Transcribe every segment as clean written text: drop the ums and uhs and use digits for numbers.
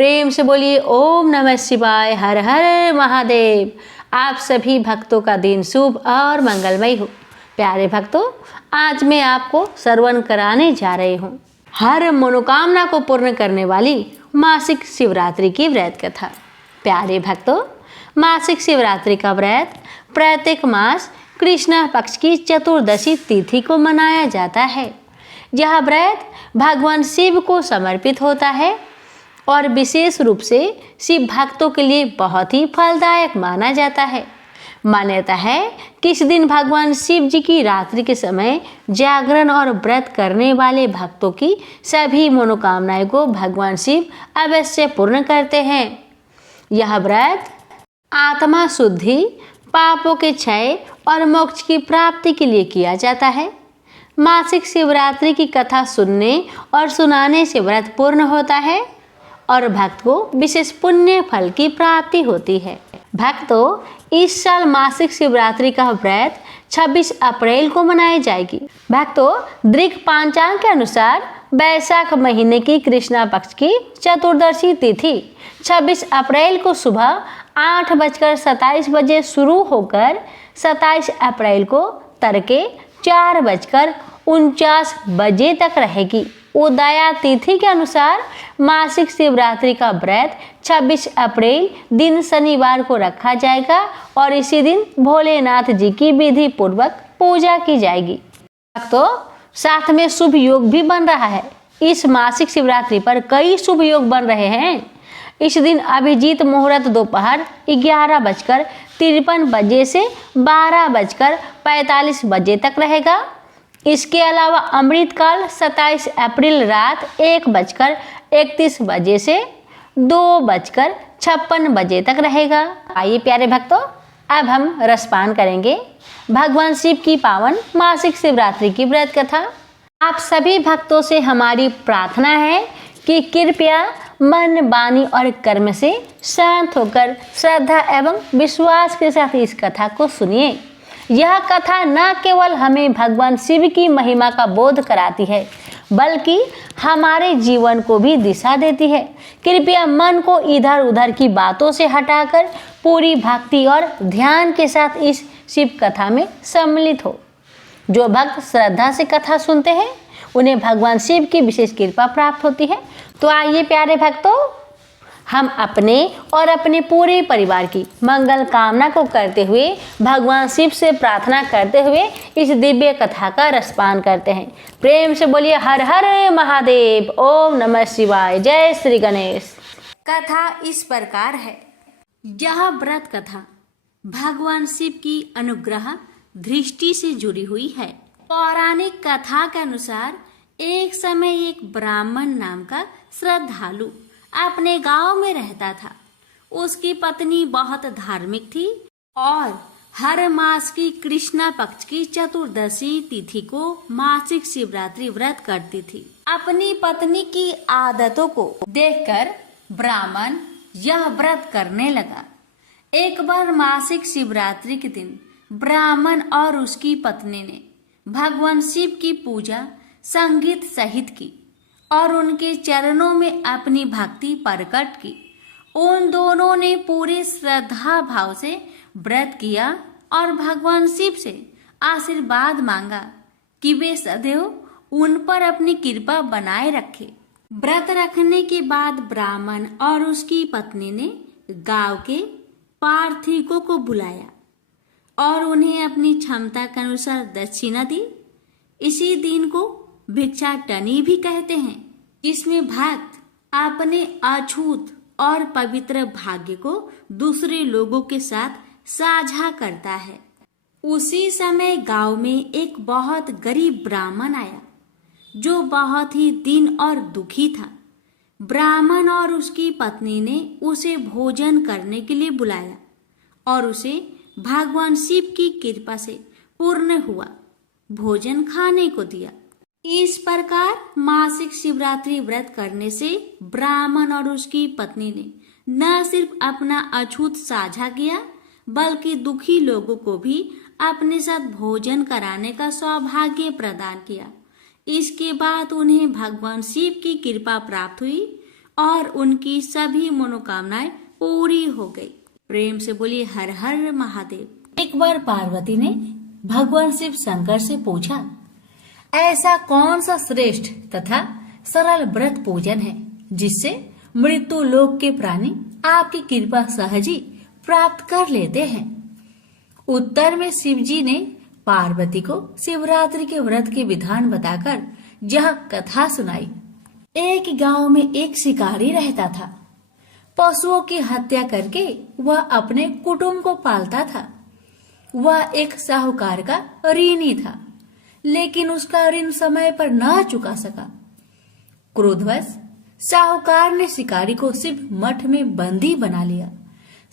प्रेम से बोलिए ओम नमः शिवाय, हर हर महादेव। आप सभी भक्तों का दिन शुभ और मंगलमय हो। प्यारे भक्तों, आज मैं आपको श्रवण कराने जा रही हूँ हर मनोकामना को पूर्ण करने वाली मासिक शिवरात्रि की व्रत कथा। प्यारे भक्तों, मासिक शिवरात्रि का व्रत प्रत्येक मास कृष्ण पक्ष की चतुर्दशी तिथि को मनाया जाता है। यह व्रत भगवान शिव को समर्पित होता है और विशेष रूप से शिव भक्तों के लिए बहुत ही फलदायक माना जाता है। मान्यता है कि इस दिन भगवान शिव जी की रात्रि के समय जागरण और व्रत करने वाले भक्तों की सभी मनोकामनाएं को भगवान शिव अवश्य पूर्ण करते हैं। यह व्रत आत्मा शुद्धि, पापों के क्षय और मोक्ष की प्राप्ति के लिए किया जाता है। मासिक शिवरात्रि की कथा सुनने और सुनाने से व्रत पूर्ण होता है और भक्त को विशेष पुण्य फल की प्राप्ति होती है। भक्तों, इस साल मासिक शिवरात्रि का व्रत 26 अप्रैल को मनाई जाएगी। भक्तों, दृक पंचांग के अनुसार वैशाख महीने की कृष्णा पक्ष की चतुर्दशी तिथि 26 अप्रैल को सुबह 8:27 शुरू होकर 27 अप्रैल को तड़के 4:49 तक रहेगी। उदया तिथि के अनुसार मासिक शिवरात्रि का व्रत 26 अप्रैल दिन शनिवार को रखा जाएगा और इसी दिन भोलेनाथ जी की विधि पूर्वक पूजा की जाएगी। तो साथ में शुभ योग भी बन रहा है। इस मासिक शिवरात्रि पर कई शुभ योग बन रहे हैं। इस दिन अभिजीत मुहूर्त दोपहर 11:53 से 12:45 तक रहेगा। इसके अलावा अमृत काल 27 अप्रैल रात 1:31 से 2:56 तक रहेगा। आइए प्यारे भक्तों, अब हम रसपान करेंगे भगवान शिव की पावन मासिक शिवरात्रि की व्रत कथा। आप सभी भक्तों से हमारी प्रार्थना है कि कृपया मन, वाणी और कर्म से शांत होकर श्रद्धा एवं विश्वास के साथ इस कथा को सुनिए। यह कथा न केवल हमें भगवान शिव की महिमा का बोध कराती है, बल्कि हमारे जीवन को भी दिशा देती है। कृपया मन को इधर उधर की बातों से हटाकर पूरी भक्ति और ध्यान के साथ इस शिव कथा में सम्मिलित हो। जो भक्त श्रद्धा से कथा सुनते हैं उन्हें भगवान शिव की विशेष कृपा प्राप्त होती है। तो आइए प्यारे भक्तों, हम अपने और अपने पूरे परिवार की मंगल कामना को करते हुए भगवान शिव से प्रार्थना करते हुए इस दिव्य कथा का रसपान करते हैं। प्रेम से बोलिए हर हर महादेव, ओम नमः शिवाय, जय श्री गणेश। कथा इस प्रकार है। यह व्रत कथा भगवान शिव की अनुग्रह दृष्टि से जुड़ी हुई है। पौराणिक कथा के अनुसार एक समय एक ब्राह्मण नाम का श्रद्धालु अपने गांव में रहता था। उसकी पत्नी बहुत धार्मिक थी और हर मास की कृष्णा पक्ष की चतुर्दशी तिथि को मासिक शिवरात्रि व्रत करती थी। अपनी पत्नी की आदतों को देखकर ब्राह्मण यह व्रत करने लगा। एक बार मासिक शिवरात्रि के दिन ब्राह्मण और उसकी पत्नी ने भगवान शिव की पूजा संगीत सहित की और उनके चरणों में अपनी भक्ति प्रकट की। उन दोनों ने पूरे श्रद्धा भाव से व्रत किया और भगवान शिव से आशीर्वाद मांगा कि वे सदैव उन पर अपनी कृपा बनाए रखे। व्रत रखने के बाद ब्राह्मण और उसकी पत्नी ने गांव के पार्थिकों को बुलाया और उन्हें अपनी क्षमता के अनुसार दक्षिणा दी। इसी दिन को भिक्षाटनी भी कहते हैं, जिसमें भक्त अपने अछूत और पवित्र भाग्य को दूसरे लोगों के साथ साझा करता है। उसी समय गांव में एक बहुत गरीब ब्राह्मण आया जो बहुत ही दीन और दुखी था। ब्राह्मण और उसकी पत्नी ने उसे भोजन करने के लिए बुलाया और उसे भगवान शिव की कृपा से पूर्ण हुआ भोजन खाने को दिया। इस प्रकार मासिक शिवरात्रि व्रत करने से ब्राह्मण और उसकी पत्नी ने न सिर्फ अपना अछूत साझा किया, बल्कि दुखी लोगों को भी अपने साथ भोजन कराने का सौभाग्य प्रदान किया। इसके बाद उन्हें भगवान शिव की कृपा प्राप्त हुई और उनकी सभी मनोकामनाएं पूरी हो गई। प्रेम से बोली हर हर महादेव। एक बार पार्वती ने भगवान शिव शंकर से पूछा, ऐसा कौन सा श्रेष्ठ तथा सरल व्रत पूजन है जिससे मृत्यु लोक के प्राणी आपकी कृपा सहज ही प्राप्त कर लेते हैं। उत्तर में शिवजी ने पार्वती को शिवरात्रि के व्रत के विधान बताकर यह कथा सुनाई। एक गांव में एक शिकारी रहता था। पशुओं की हत्या करके वह अपने कुटुंब को पालता था। वह एक साहूकार का ऋणी था, लेकिन उसका ऋण समय पर न चुका सका। क्रोधवश साहूकार ने शिकारी को शिव मठ में बंदी बना लिया।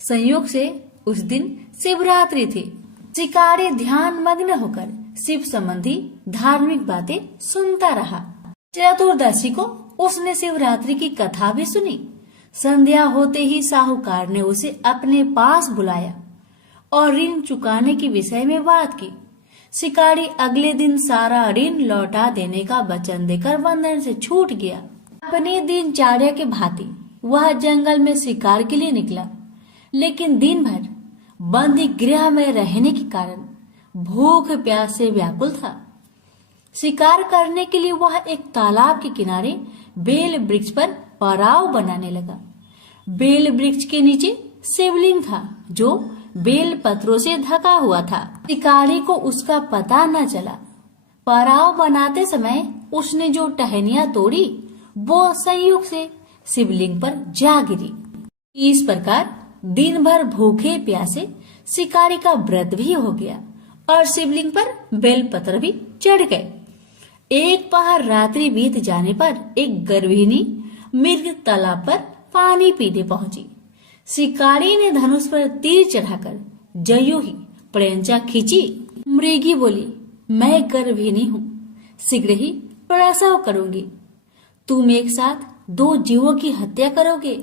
संयोग से उस दिन शिवरात्रि थी। शिकारी ध्यान मग्न होकर शिव संबंधी धार्मिक बातें सुनता रहा। चतुर्दशी को उसने शिवरात्रि की कथा भी सुनी। संध्या होते ही साहूकार ने उसे अपने पास बुलाया और ऋण चुकाने के विषय में बात की। शिकारी अगले दिन सारा ऋण लौटा देने का वचन देकर बंधन से छूट गया। अपनी दिनचर्या के भांति वह जंगल में शिकार के लिए निकला, लेकिन दिन भर बंदी गृह में रहने के कारण भूख प्यास से व्याकुल था। शिकार करने के लिए वह एक तालाब के किनारे बेल वृक्ष पर पड़ाव बनाने लगा। बेल वृक्ष के नीचे शिवलिंग था जो बेल पत्रों से ढका हुआ था। शिकारी को उसका पता न चला। पड़ाव बनाते समय उसने जो टहनियां तोड़ी वो संयोग से शिवलिंग पर जा गिरी। इस प्रकार दिन भर भूखे प्यासे शिकारी का व्रत भी हो गया और शिवलिंग पर बेलपत्र भी चढ़ गए। एक पहर रात्रि बीत जाने पर एक गर्भिणी मृग तालाब पर पानी पीने पहुंची। शिकारी ने धनुष पर तीर चढ़ाकर जयो ही प्रयंचा खींची। मृगी बोली, मैं गर्भिणी हूँ, शीघ्र ही प्रसव करूंगी। तुम एक साथ 2 जीवों की हत्या करोगे,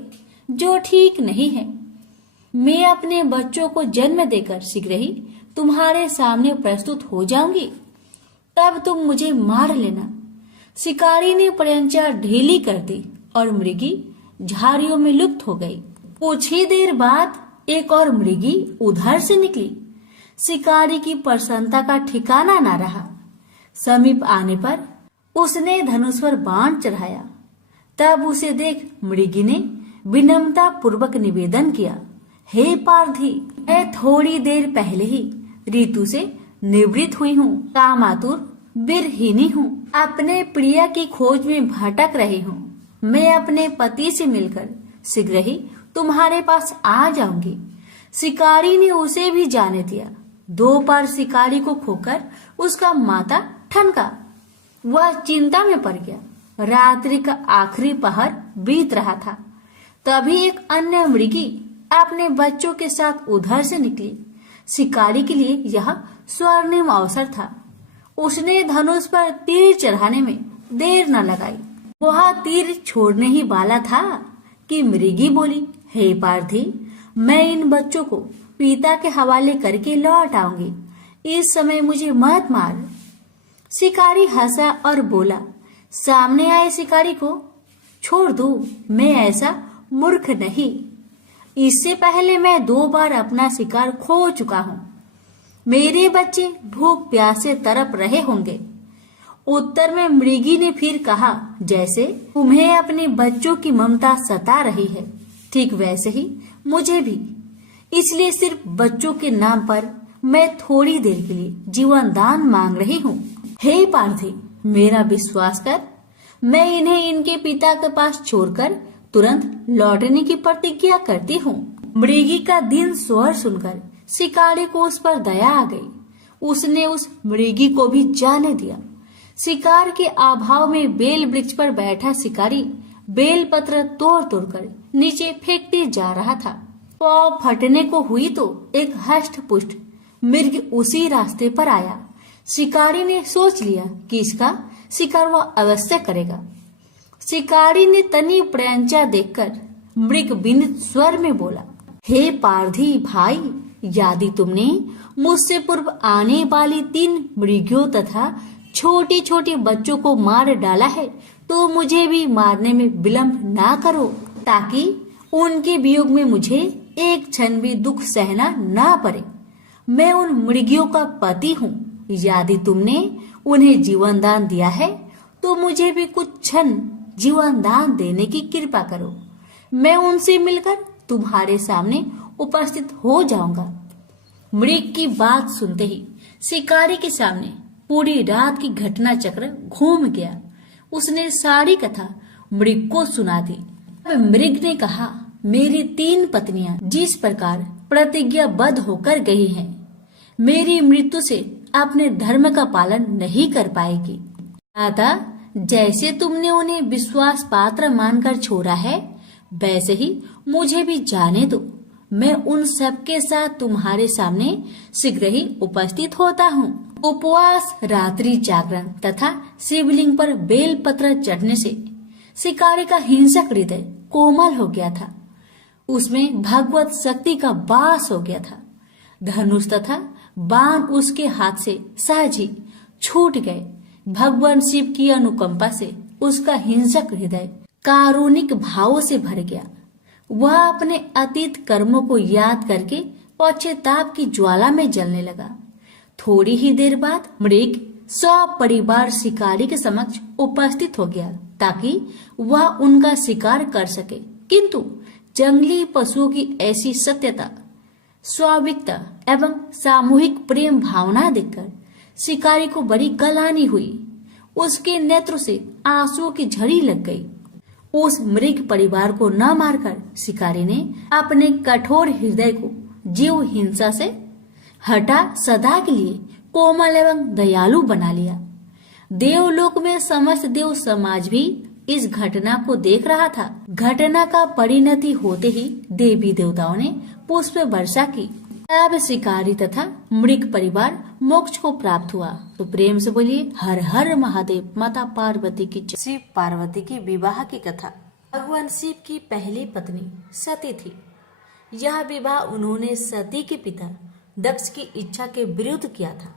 जो ठीक नहीं है। मैं अपने बच्चों को जन्म देकर शीघ्र ही तुम्हारे सामने प्रस्तुत हो जाऊंगी, तब तुम मुझे मार लेना। शिकारी ने प्रयंचा ढीली कर दी और मृगी झाड़ियों में लुप्त हो गई। कुछ ही देर बाद एक और मृगी उधर से निकली। शिकारी की प्रसन्नता का ठिकाना न रहा। समीप आने पर उसने धनुष पर बाण चढ़ाया। तब उसे देख मृगी ने विनम्रता पूर्वक निवेदन किया, हे पारधी, मैं थोड़ी देर पहले ही ऋतु से निवृत्त हुई हूँ, कामातुर बिरहिनी हूँ, अपने प्रिय की खोज में भटक रही हूँ। मैं अपने पति से मिलकर शीघ्र ही तुम्हारे पास आ जाऊंगी। शिकारी ने उसे भी जाने दिया। 2 बार शिकारी को खोकर उसका माथा ठनका। वह चिंता में पड़ गया। रात्रि का आखिरी पहर बीत रहा था। तभी एक अन्य मृगी अपने बच्चों के साथ उधर से निकली। शिकारी के लिए यह स्वर्णिम अवसर था। उसने धनुष पर तीर चढ़ाने में देर न लगाई। वह तीर छोड़ने ही वाला था कि मृगी बोली, हे पारधी, मैं इन बच्चों को पिता के हवाले करके लौट आऊंगी। इस समय मुझे मत मार। शिकारी हंसा और बोला, सामने आए शिकारी को छोड़ दो, मैं ऐसा मूर्ख नहीं। इससे पहले मैं 2 बार अपना शिकार खो चुका हूँ। मेरे बच्चे भूख प्यास से तड़प रहे होंगे। उत्तर में मृगी ने फिर कहा, जैसे तुम्हें अपने बच्चों की ममता सता रही है, ठीक वैसे ही मुझे भी। इसलिए सिर्फ बच्चों के नाम पर मैं थोड़ी देर के लिए जीवन दान मांग रही हूँ। हे पारधी, मेरा विश्वास कर, मैं इन्हें इनके पिता के पास छोड़कर तुरंत लौटने की प्रतिज्ञा करती हूँ। मृगी का दिन स्वर सुनकर शिकारी को उस पर दया आ गई। उसने उस मृगी को भी जाने दिया। शिकार के अभाव में बेल वृक्ष पर बैठा शिकारी बेल पत्र तोड़ तोड़कर नीचे फेंकते जा रहा था। पाँव फटने को हुई तो एक हष्ट पुष्ट मृग उसी रास्ते पर आया। शिकारी ने सोच लिया कि इसका शिकार वह अवश्य करेगा। शिकारी ने तनी प्रयंचा देखकर मृग बिंदित स्वर में बोला, हे पारधी भाई, यदि तुमने मुझसे पूर्व आने वाली 3 मृगियों तथा छोटे छोटे बच्चों को मार डाला है तो मुझे भी मारने में विलंब ना करो, ताकि उनके वियोग में मुझे एक क्षण भी दुख सहना ना पड़े। मैं उन मृगियों का पति हूँ। यदि तुमने उन्हें जीवन दान दिया है तो मुझे भी कुछ क्षण जीवन दान देने की कृपा करो। मैं उनसे मिलकर तुम्हारे सामने उपस्थित हो जाऊंगा। मृग की बात सुनते ही शिकारी के सामने पूरी रात की घटना चक्र घूम गया। उसने सारी कथा मृग को सुना दी। मृग ने कहा, मेरी 3 पत्नियां जिस प्रकार प्रतिज्ञाबद्ध होकर गई हैं, मेरी मृत्यु से अपने धर्म का पालन नहीं कर पाएगी। अतः जैसे तुमने उन्हें विश्वास पात्र मानकर छोड़ा है, वैसे ही मुझे भी जाने दो। मैं उन सब के साथ तुम्हारे सामने शीघ्र ही उपस्थित होता हूँ। उपवास, रात्रि जागरण तथा शिवलिंग पर बेलपत्र चढ़ने से शिकारी का हिंसक हृदय कोमल हो गया था। उसमें भगवत शक्ति का वास हो गया था। धनुष तथा बाण उसके हाथ से सहज ही छूट गए। भगवान शिव की अनुकंपा से उसका हिंसक हृदय कारुणिक भावों से भर गया। वह अपने अतीत कर्मों को याद करके पश्चाताप की ज्वाला में जलने लगा। थोड़ी ही देर बाद मृग सपरिवार शिकारी के समक्ष उपस्थित हो गया, ताकि वह उनका शिकार कर सके। किंतु जंगली पशुओं की ऐसी सत्यता, स्वाभाविकता एवं सामूहिक प्रेम भावना देखकर शिकारी को बड़ी गलानी हुई। उसके नेत्र से आंसुओं की झड़ी लग गई। उस मृग परिवार को न मारकर शिकारी ने अपने कठोर हृदय को जीव हिंसा से हटा सदा के लिए कोमल एवं दयालु बना लिया। देवलोक में समस्त देव समाज भी इस घटना को देख रहा था। घटना का परिणति होते ही देवी देवताओं ने पुष्प वर्षा की। अब शिकारी तथा मृग परिवार मोक्ष को प्राप्त हुआ। तो प्रेम से बोलिए हर हर महादेव। माता पार्वती की जय। शिव पार्वती की विवाह की कथा। भगवान शिव की पहली पत्नी सती थी। यह विवाह उन्होंने सती के पिता दक्ष की इच्छा के विरुद्ध किया था,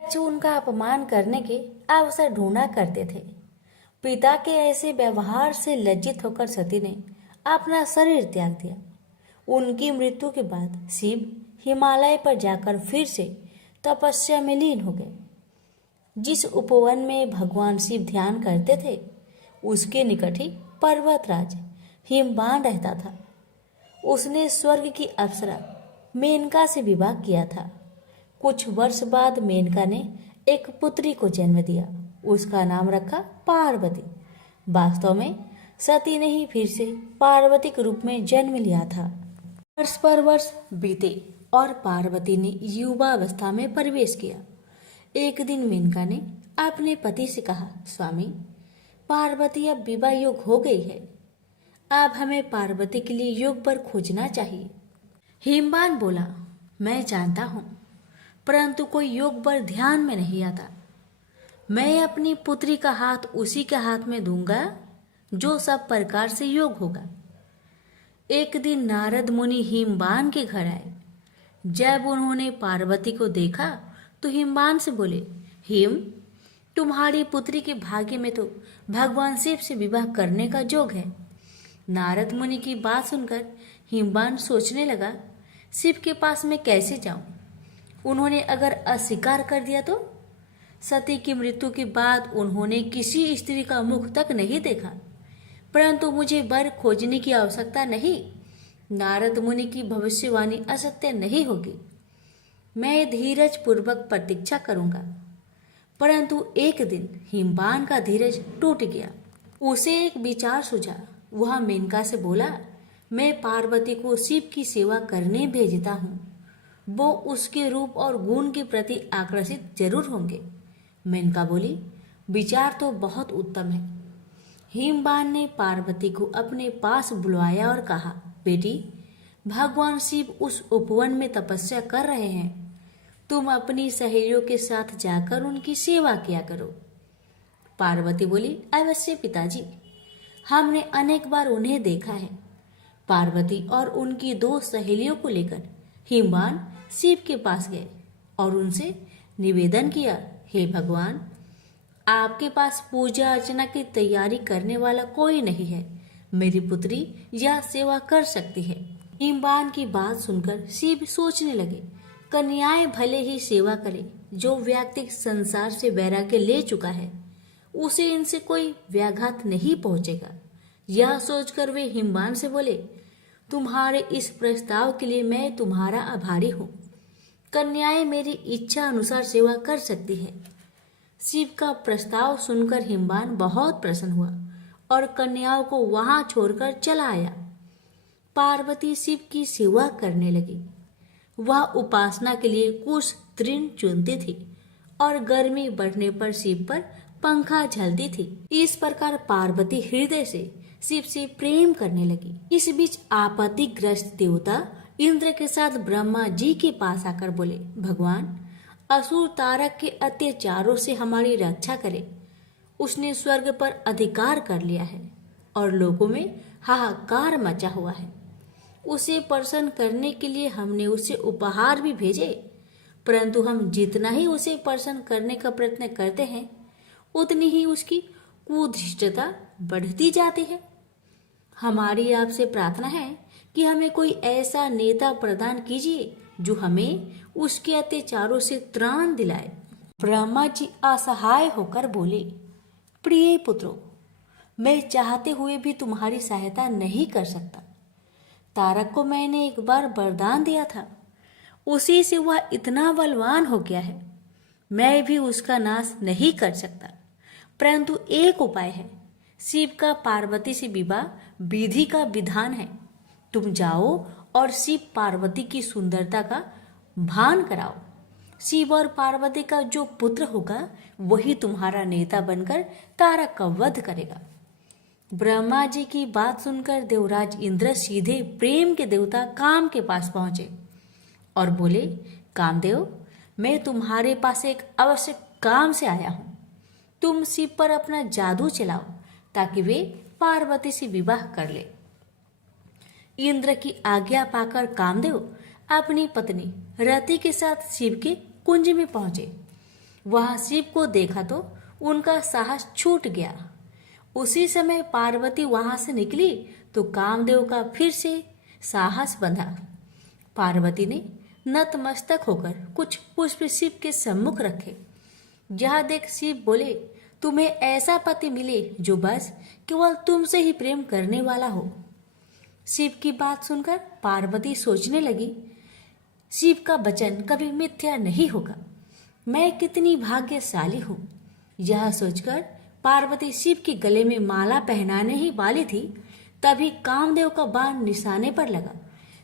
जो उनका अपमान करने के अवसर ढूंढा करते थे। पिता के ऐसे व्यवहार से लज्जित होकर सती ने अपना शरीर त्याग दिया। उनकी मृत्यु के बाद शिव हिमालय पर जाकर फिर से तपस्या में लीन हो गए। जिस उपवन में भगवान शिव ध्यान करते थे, उसके निकट ही पर्वतराज हिमवान रहता था। उसने स्वर्ग की अप्सरा मेनका से विवाह किया था। कुछ वर्ष बाद मेनका ने एक पुत्री को जन्म दिया। उसका नाम रखा पार्वती। वास्तव में सती ने ही फिर से पार्वती के रूप में जन्म लिया था। वर्ष पर वर्ष बीते और पार्वती ने युवावस्था में प्रवेश किया। एक दिन मेनका ने अपने पति से कहा, स्वामी, पार्वती अब विवाह योग हो गई है। अब हमें पार्वती के लिए योग वर खोजना चाहिए। हिमवान बोला, मैं जानता हूँ, परंतु कोई योग वर ध्यान में नहीं आता। मैं अपनी पुत्री का हाथ उसी के हाथ में दूंगा जो सब प्रकार से योग होगा। एक दिन नारद मुनि हिमवान के घर आए। जब उन्होंने पार्वती को देखा तो हिमवान से बोले, हिम, तुम्हारी पुत्री के भाग्य में तो भगवान शिव से विवाह करने का योग है। नारद मुनि की बात सुनकर हिमवान सोचने लगा, शिव के पास मैं कैसे जाऊं? उन्होंने अगर अस्वीकार कर दिया तो? सती की मृत्यु के बाद उन्होंने किसी स्त्री का मुख तक नहीं देखा। परंतु मुझे वर खोजने की आवश्यकता नहीं। नारद मुनि की भविष्यवाणी असत्य नहीं होगी। मैं धीरज पूर्वक प्रतीक्षा करूंगा। परंतु एक दिन हिमवान का धीरज टूट गया। उसे एक विचार सूझा। वह मेनका से बोला, मैं पार्वती को शिव की सेवा करने भेजता हूँ। वो उसके रूप और गुण के प्रति आकर्षित जरूर होंगे। मेनका बोली, विचार तो बहुत उत्तम है। हिमवान ने पार्वती को अपने पास बुलवाया और कहा, बेटी, भगवान शिव उस उपवन में तपस्या कर रहे हैं। तुम अपनी सहेलियों के साथ जाकर उनकी सेवा किया करो। पार्वती बोली, अवश्य पिताजी, हमने अनेक बार उन्हें देखा है। पार्वती और उनकी 2 सहेलियों को लेकर हिमवान शिव के पास गए और उनसे निवेदन किया, हे भगवान, आपके पास पूजा अर्चना की तैयारी करने वाला कोई नहीं है। मेरी पुत्री यह सेवा कर सकती है। हिमवान की बात सुनकर शिव सोचने लगे, कन्याएं भले ही सेवा करे, जो व्यक्ति संसार से वैराग्य ले चुका है उसे इनसे कोई व्याघात नहीं पहुंचेगा। यह सोचकर वे हिमवान से बोले, तुम्हारे इस प्रस्ताव के लिए मैं तुम्हारा आभारी हूँ। कन्याएं मेरी इच्छा अनुसार सेवा कर सकती है। शिव का प्रस्ताव सुनकर हिमवान बहुत प्रसन्न हुआ और कन्याओं को वहां छोड़कर चला आया। पार्वती शिव की सेवा करने लगी। वह उपासना के लिए कुछ तृण चुनती थी और गर्मी बढ़ने पर शिव पर पंखा झलती थी। इस प्रकार पार्वती हृदय से शिव से प्रेम करने लगी। इस बीच आपत्तिग्रस्त देवता इंद्र के साथ ब्रह्मा जी के पास आकर बोले, भगवान, असुर तारक के अत्याचारों से हमारी रक्षा करे। उसने स्वर्ग पर अधिकार कर लिया है और लोगों में हाहाकार मचा हुआ है। उसे प्रसन्न करने के लिए हमने उसे उपहार भी भेजे, परंतु हम जितना ही उसे प्रसन्न करने का प्रयत्न करते हैं उतनी ही उसकी कुधृष्टता बढ़ती जाती है। हमारी आपसे प्रार्थना है कि हमें कोई ऐसा नेता प्रदान कीजिए जो हमें उसके अत्याचारों से त्राण दिलाए। ब्रह्मा जी असहाय होकर बोले, प्रिय पुत्रों, मैं चाहते हुए भी तुम्हारी सहायता नहीं कर सकता। तारक को मैंने एक बार वरदान दिया था, उसी से वह इतना बलवान हो गया है। मैं भी उसका नाश नहीं कर सकता, परंतु एक उपाय है। शिव का पार्वती से विवाह विधि का विधान है। तुम जाओ और शिव पार्वती की सुंदरता का भान कराओ। शिव और पार्वती का जो पुत्र होगा वही तुम्हारा नेता बनकर तारक का वध करेगा। ब्रह्मा जी की बात सुनकर देवराज इंद्र सीधे प्रेम के देवता काम के पास पहुंचे और बोले, कामदेव, मैं तुम्हारे पास एक आवश्यक काम से आया हूं। तुम शिव पर अपना जादू चलाओ ताकि वे पार्वती से विवाह कर ले। इंद्र की आज्ञा पाकर कामदेव अपनी पत्नी रति के साथ शिव के कुंज में पहुंचे। वहां शिव को देखा तो उनका साहस छूट गया। उसी समय पार्वती वहां से निकली तो कामदेव का फिर से साहस बंधा। पार्वती ने नतमस्तक होकर कुछ पुष्प शिव के सम्मुख रखे। यह देख शिव बोले, तुम्हें ऐसा पति मिले जो बस केवल तुमसे ही प्रेम करने वाला हो। शिव की बात सुनकर पार्वती सोचने लगी, शिव का वचन कभी मिथ्या नहीं होगा। मैं कितनी भाग्यशाली हूँ। यह सोचकर पार्वती शिव के गले में माला पहनाने ही वाली थी, तभी कामदेव का बाण निशाने पर लगा।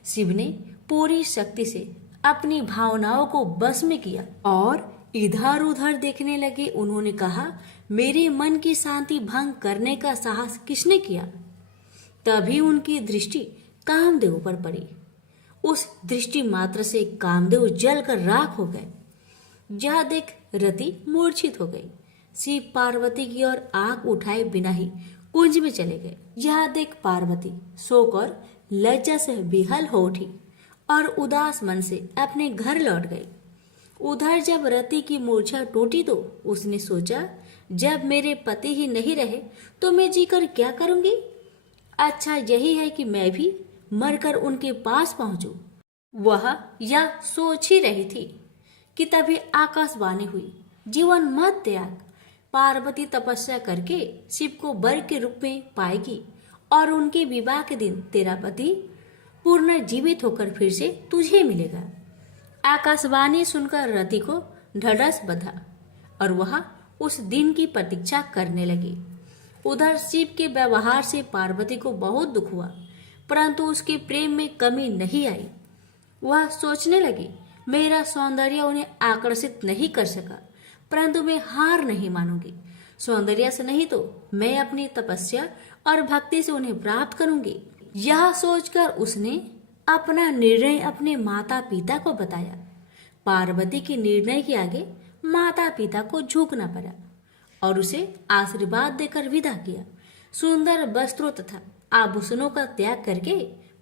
शिव ने पूरी शक्ति से अपनी भावनाओं को बस में किया और इधर उधर देखने लगे। उन्होंने कहा, मेरे मन की शांति भंग करने का साहस किसने किया? तभी उनकी दृष्टि कामदेव पर पड़ी। उस दृष्टि मात्र से कामदेव जलकर राख हो गए। यह देख रति मूर्छित हो गई। शिव पार्वती की ओर आंख उठाए बिना ही कुंज में चले गए। यह देख पार्वती शोक और लज्जा से विहल हो उठी और उदास मन से अपने घर लौट गई। उधर जब रति की मूर्छा टूटी तो उसने सोचा, जब मेरे पति ही नहीं रहे तो मैं जीकर क्या करूंगी? अच्छा यही है कि मैं भी मरकर उनके पास पहुंचूं। वह यह सोच ही रही थी कि तभी आकाशवाणी हुई, जीवन मत त्याग। पार्वती तपस्या करके शिव को वर के रूप में पाएगी और उनके विवाह के दिन तेरा पति पूर्ण जीवित होकर फिर से तुझे मिलेगा। आकाशवाणी सुनकर रति को ढढस बंधा और वह उस दिन की प्रतीक्षा करने लगी। उधर शिव के व्यवहार से पार्वती को बहुत दुख हुआ, परंतु उसके प्रेम में कमी नहीं आई। वह सोचने लगी, मेरा सौंदर्य उन्हें आकर्षित नहीं कर सका, परंतु मैं हार नहीं मानूंगी। सौंदर्य से नहीं तो मैं अपनी तपस्या और भक्ति से उन्हें प्राप्त करूंगी। यह सोचकर उसने अपना निर्णय अपने माता पिता को बताया। पार्वती के निर्णय के आगे माता पिता को झुकना पड़ा और उसे आशीर्वाद देकर विदा किया। सुंदर वस्त्रों तथा आभूषणों का त्याग करके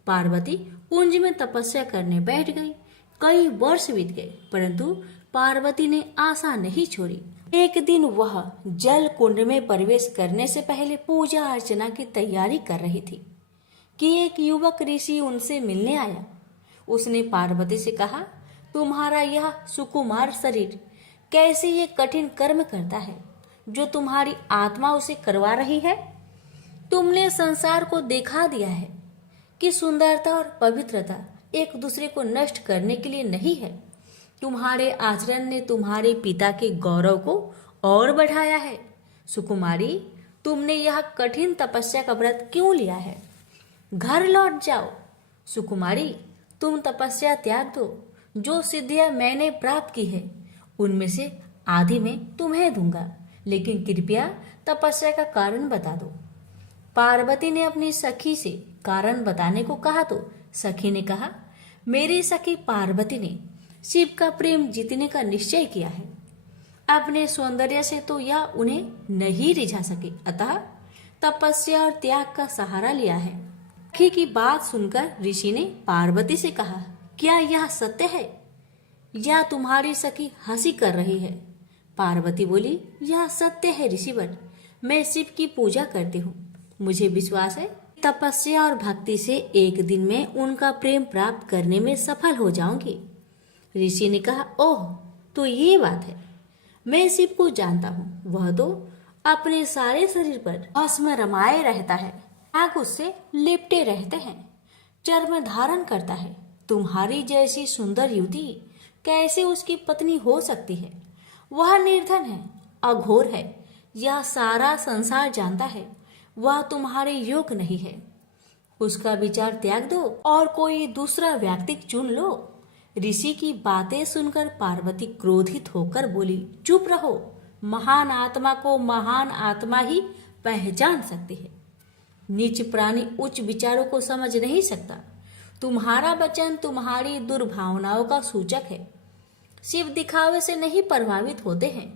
पार्वती कुंज में तपस्या करने बैठ गई। कई वर्ष बीत गए, परंतु पार्वती ने आशा नहीं छोड़ी। एक दिन वह जल कुंड में प्रवेश करने से पहले पूजा अर्चना की तैयारी कर रही थी कि एक युवक ऋषि उनसे मिलने आया। उसने पार्वती से कहा, तुम्हारा यह सुकुमार शरीर कैसे ये कठिन कर्म करता है जो तुम्हारी आत्मा उसे करवा रही है? तुमने संसार को दिखा दिया है कि सुंदरता और पवित्रता एक दूसरे को नष्ट करने के लिए नहीं है। तुम्हारे आचरण ने तुम्हारे पिता के गौरव को और बढ़ाया है। सुकुमारी, तुमने यह कठिन तपस्या का व्रत क्यों लिया है? घर लौट जाओ। सुकुमारी, तुम तपस्या त्याग दो। जो सिद्धियां मैंने प्राप्त की है उनमें से आधी मैं तुम्हें दूंगा, लेकिन कृपया तपस्या का कारण बता दो। पार्वती ने अपनी सखी से कारण बताने को कहा तो सखी ने कहा, मेरी सखी पार्वती ने शिव का प्रेम जीतने का निश्चय किया है। अपने सौंदर्य से तो यह उन्हें नहीं रिझा सके, अतः तपस्या और त्याग का सहारा लिया है। सखी की बात सुनकर ऋषि ने पार्वती से कहा, क्या यह सत्य है या तुम्हारी सखी हंसी कर रही है? पार्वती बोली, यह सत्य है ऋषिवर। मैं शिव की पूजा करती हूँ। मुझे विश्वास है तपस्या और भक्ति से एक दिन में उनका प्रेम प्राप्त करने में सफल हो जाऊंगी। ऋषि ने कहा, ओह, तो ये बात है। मैं शिव को जानता हूँ। वह तो अपने सारे शरीर पर भस्म रमाए रहता है, आग उससे लिपटे रहते हैं, चर्म धारण करता है। तुम्हारी जैसी सुंदर युवती कैसे उसकी पत्नी हो सकती है? वह निर्धन है, अघोर है, यह सारा संसार जानता है। वह तुम्हारे योग नहीं है। उसका विचार त्याग दो और कोई दूसरा व्यक्ति चुन लो। ऋषि की बातें सुनकर पार्वती क्रोधित होकर बोली, चुप रहो। महान आत्मा को महान आत्मा ही पहचान सकती है। नीच प्राणी उच्च विचारों को समझ नहीं सकता। तुम्हारा वचन तुम्हारी दुर्भावनाओं का सूचक है। शिव दिखावे से नहीं प्रभावित होते हैं,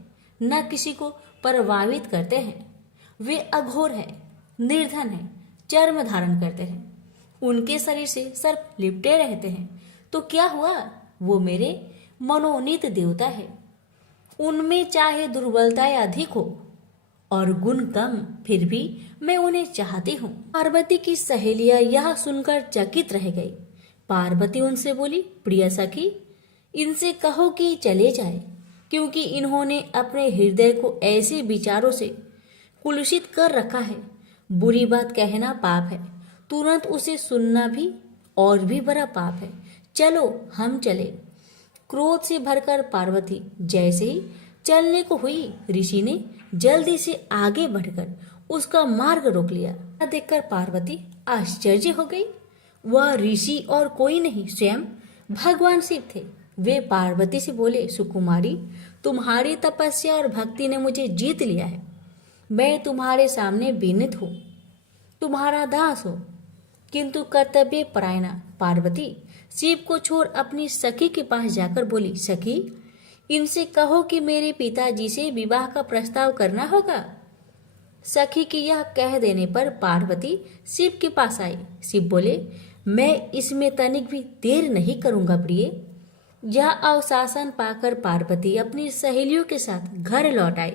न किसी को प्रभावित करते हैं। वे अघोर है, निर्धन है, चर्म धारण करते हैं, उनके शरीर से सर्प लिपटे रहते हैं। तो क्या हुआ? वो मेरे मनोनीत देवता है। उनमें चाहे दुर्बलताएं अधिक हो और गुण कम, फिर भी मैं उन्हें चाहती हूँ। पार्वती की सहेलियां यह सुनकर चकित रह गई। पार्वती उनसे बोली, प्रिय सखी, इनसे कहो कि चले जाए, क्योंकि इन्होंने अपने हृदय को ऐसे विचारों से कुलुषित कर रखा है। बुरी बात कहना पाप है, तुरंत उसे सुनना भी और भी बड़ा पाप है। चलो हम चले। क्रोध से भरकर पार्वती जैसे ही चलने को हुई, ऋषि ने जल्दी से आगे बढ़कर उसका मार्ग रोक लिया। देखकर पार्वती आश्चर्य हो गई। वह ऋषि और कोई नहीं, स्वयं भगवान शिव थे। वे पार्वती से बोले, सुकुमारी, तुम्हारी तपस्या और भक्ति ने मुझे जीत लिया है। मैं तुम्हारे सामने विनीत हूँ, तुम्हारा दास हूँ, किंतु कर्तव्य परायणा पार्वती शिव को छोड़ अपनी सखी के पास जाकर बोली, सखी, इनसे कहो कि मेरे पिताजी से विवाह का प्रस्ताव करना होगा। सखी के यह कह देने पर पार्वती शिव के पास आई। शिव बोले, मैं इसमें तनिक भी देर नहीं करूंगा प्रिय। यह अवशासन पाकर पार्वती अपनी सहेलियों के साथ घर लौट आई।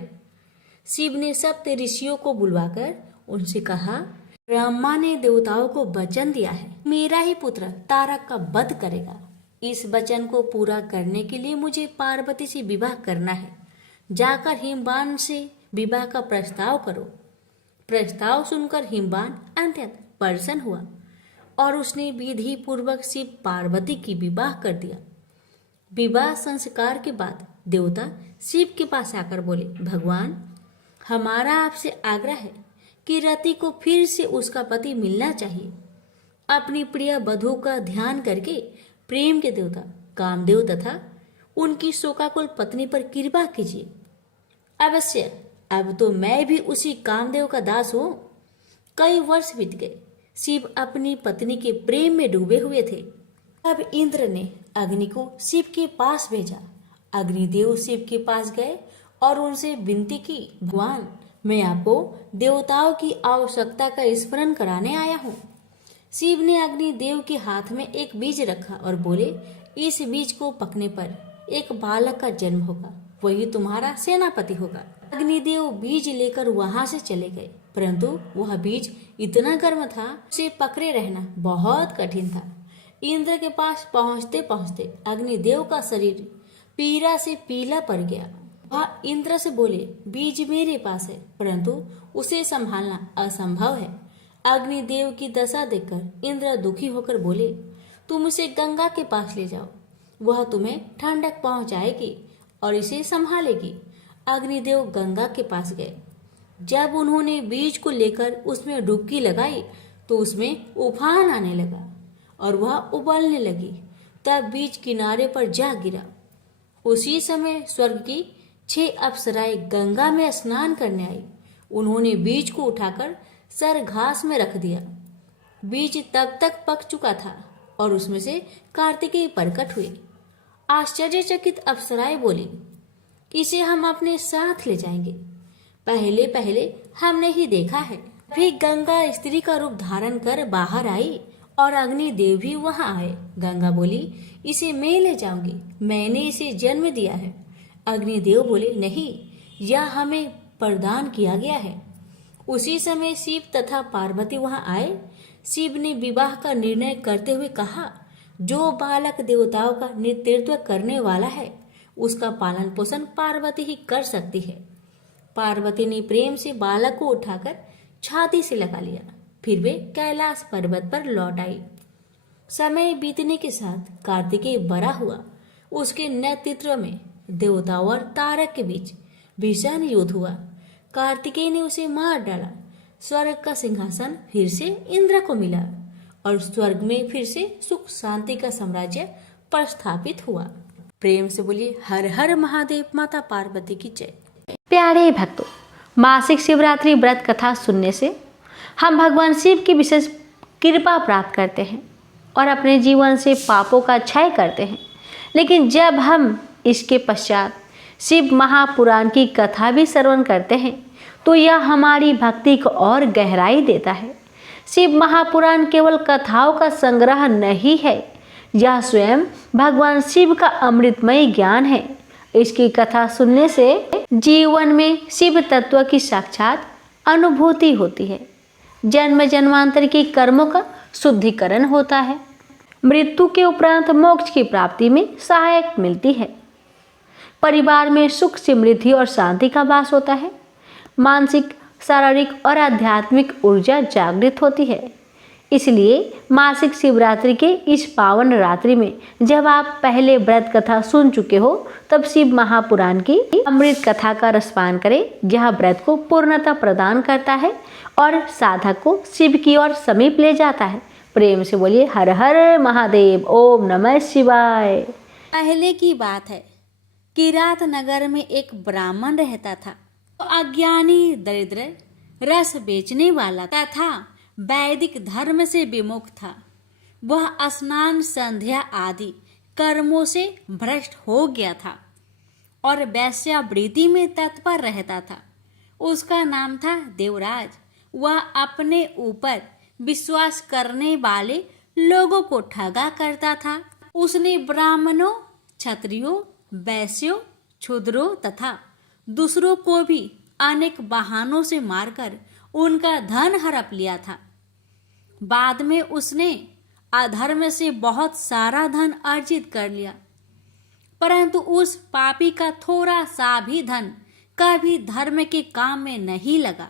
शिव ने सप्त ऋषियों को बुलवाकर उनसे कहा, ब्रह्मा ने देवताओं को वचन दिया है, मेरा ही पुत्र तारक का वध करेगा। इस वचन को पूरा करने के लिए मुझे पार्वती से विवाह करना है। जाकर हिमवान से विवाह का प्रस्ताव करो। प्रस्ताव सुनकर हिमवान अत्यंत प्रसन्न हुआ और उसने विधि पूर्वक शिव पार्वती की विवाह कर दिया। विवाह संस्कार के बाद देवता शिव के पास आकर बोले, भगवान, हमारा आपसे आग्रह है कि रति को फिर से उसका पति मिलना चाहिए। अपनी प्रिय वधू का ध्यान करके प्रेम के देवता कामदेव तथा उनकी शोकाकुल पत्नी पर कृपा कीजिए। अवश्य, अब तो मैं भी उसी कामदेव का दास हूँ। कई वर्ष बीत गए। शिव अपनी पत्नी के प्रेम में डूबे हुए थे। अब इंद्र ने अग्नि को शिव के पास भेजा। अग्निदेव शिव के पास गए और उनसे विनती की, भगवान, मैं आपको देवताओं की आवश्यकता का स्मरण कराने आया हूँ। शिव ने अग्निदेव के हाथ में एक बीज रखा और बोले, इस बीज को पकने पर एक बालक का जन्म होगा। वही तुम्हारा सेनापति होगा। अग्निदेव बीज लेकर वहां से चले गए, परंतु वह बीज इतना गर्म था, उसे पकड़े रहना बहुत कठिन था। इंद्र के पास पहुंचते पहुंचते अग्निदेव का शरीर पीड़ा से पीला पड़ गया। वह इंद्र से बोले, बीज मेरे पास है, परंतु उसे संभालना असंभव है। अग्निदेव की दशा देखकर इंद्र दुखी होकर बोले, तुम इसे गंगा के पास ले जाओ, वह तुम्हें ठंडक पहुंचाएगी और इसे संभालेगी। अग्निदेव गंगा के पास गए। जब उन्होंने बीज को लेकर उसमें डुबकी लगाई तो उसमें उफान आने लगा और वह उबलने लगी। तब बीज किनारे पर जा गिरा। उसी समय स्वर्ग की 6 अप्सराएं गंगा में स्नान करने आई। उन्होंने बीज को उठाकर सर घास में रख दिया। बीज तब तक पक चुका था और उसमें से कार्तिकेय प्रकट हुए। आश्चर्यचकित अप्सराएं बोली, इसे हम अपने साथ ले जाएंगे, पहले पहले हमने ही देखा है। फिर गंगा स्त्री का रूप धारण कर बाहर आई और अग्निदेव भी वहां आए। गंगा बोली, इसे मैं ले जाऊंगी, मैंने इसे जन्म दिया है। अग्निदेव बोले, नहीं, यह हमें प्रदान किया गया है। उसी समय शिव तथा पार्वती वहां आए। शिव ने विवाह का निर्णय करते हुए कहा, जो बालक देवताओं का नेतृत्व करने वाला है उसका पालन पोषण पार्वती ही कर सकती है। पार्वती ने प्रेम से बालक को उठाकर छाती से लगा लिया। फिर वे कैलाश पर्वत पर लौट आई। समय बीतने के साथ कार्तिकेय बड़ा हुआ। उसके नेतृत्व में देवताओं और तारक के बीच भीषण युद्ध हुआ। कार्तिकेय ने उसे मार डाला। स्वर्ग का सिंहासन फिर से इंद्र को मिला और स्वर्ग में फिर से सुख शांति का साम्राज्य प्रस्थापित हुआ। प्रेम से बोलिए, हर हर महादेव, माता पार्वती की जय। प्यारे भक्तों, मासिक शिवरात्रि व्रत कथा सुनने से हम भगवान शिव की विशेष कृपा प्राप्त करते हैं और अपने जीवन से पापों का क्षय करते हैं। लेकिन जब हम इसके पश्चात शिव महापुराण की कथा भी श्रवण करते हैं तो यह हमारी भक्ति को और गहराई देता है। शिव महापुराण केवल कथाओं का संग्रह नहीं है, यह स्वयं भगवान शिव का अमृतमय ज्ञान है। इसकी कथा सुनने से जीवन में शिव तत्व की साक्षात अनुभूति होती है। जन्म जन्मांतर के कर्मों का शुद्धिकरण होता है। मृत्यु के उपरांत मोक्ष की प्राप्ति में सहायक मिलती है। परिवार में सुख समृद्धि और शांति का वास होता है। मानसिक, शारीरिक और आध्यात्मिक ऊर्जा जागृत होती है। इसलिए मासिक शिवरात्रि के इस पावन रात्रि में जब आप पहले व्रत कथा सुन चुके हो तब शिव महापुराण की अमृत कथा का रसपान करें। यह व्रत को पूर्णता प्रदान करता है और साधक को शिव की ओर समीप ले जाता है। प्रेम से बोलिए, हर हर महादेव, ओम नमः शिवाय। पहले की बात है, किरात नगर में एक ब्राह्मण रहता था। अज्ञानी, दरिद्र, रस बेचने वाला तथा वैदिक धर्म से विमुख था। वह स्नान, संध्या आदि कर्मों से भ्रष्ट हो गया था और वैश्यावृत्ति में तत्पर रहता था। उसका नाम था देवराज। वह अपने ऊपर विश्वास करने वाले लोगों को ठगा करता था। उसने ब्राह्मणों, क्षत्रियों, वैश्यों, क्षुद्रों तथा दूसरों को भी अनेक बहानों से मारकर उनका धन हड़प लिया था। बाद में उसने अधर्म से बहुत सारा धन अर्जित कर लिया, परंतु उस पापी का थोड़ा सा भी धन कभी धर्म के काम में नहीं लगा।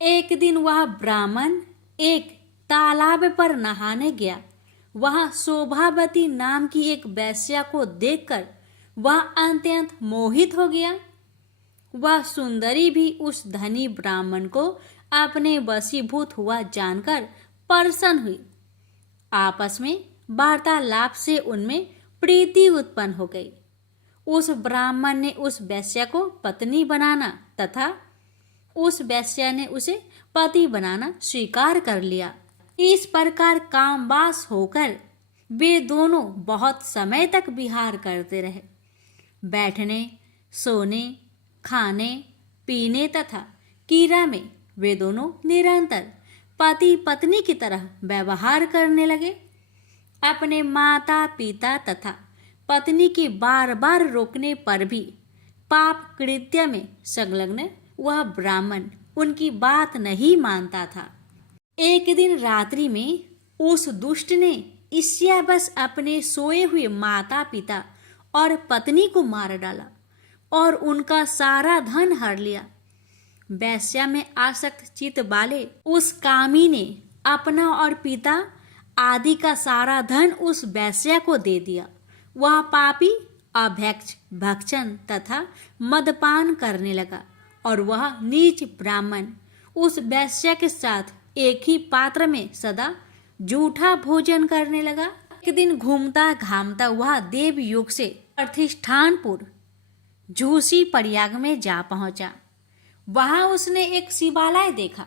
एक दिन वह ब्राह्मण एक तालाब पर नहाने गया। वहां शोभावती नाम की एक वेश्या को देखकर वह अत्यंत मोहित हो गया। वह सुंदरी भी उस धनी ब्राह्मण को अपने वशीभूत हुआ जानकर प्रसन्न हुई। आपस में वार्तालाप से उनमें प्रीति उत्पन्न हो गई। उस ब्राह्मण ने उस वेश्या को पत्नी बनाना तथा उस वेश्या ने उसे पति बनाना स्वीकार कर लिया। इस प्रकार कामवास होकर वे दोनों बहुत समय तक विहार करते रहे। बैठने, सोने, खाने, पीने तथा क्रीड़ा में वे दोनों निरंतर पति पत्नी की तरह व्यवहार करने लगे। अपने माता पिता तथा पत्नी के बार बार रोकने पर भी पाप कृत्य में संलग्न वह ब्राह्मण उनकी बात नहीं मानता था। एक दिन रात्रि में उस दुष्ट ने ईर्ष्यावश अपने सोए हुए माता पिता और पत्नी को मार डाला और उनका सारा धन हर लिया। वेश्या में आसक्त चित्त वाले उस कामी ने अपना और पिता आदि का सारा धन उस वेश्या को दे दिया। वह पापी अभ्यक्ष भक्षण तथा मदपान करने लगा और वह नीच ब्राह्मण उस वेश्या के साथ एक ही पात्र में सदा जूठा भोजन करने लगा। एक दिन घूमता घामता वह देवयुग से प्रतिष्ठानपुर झूसी प्रयाग में जा पहुंचा। वहां उसने एक शिवालय देखा।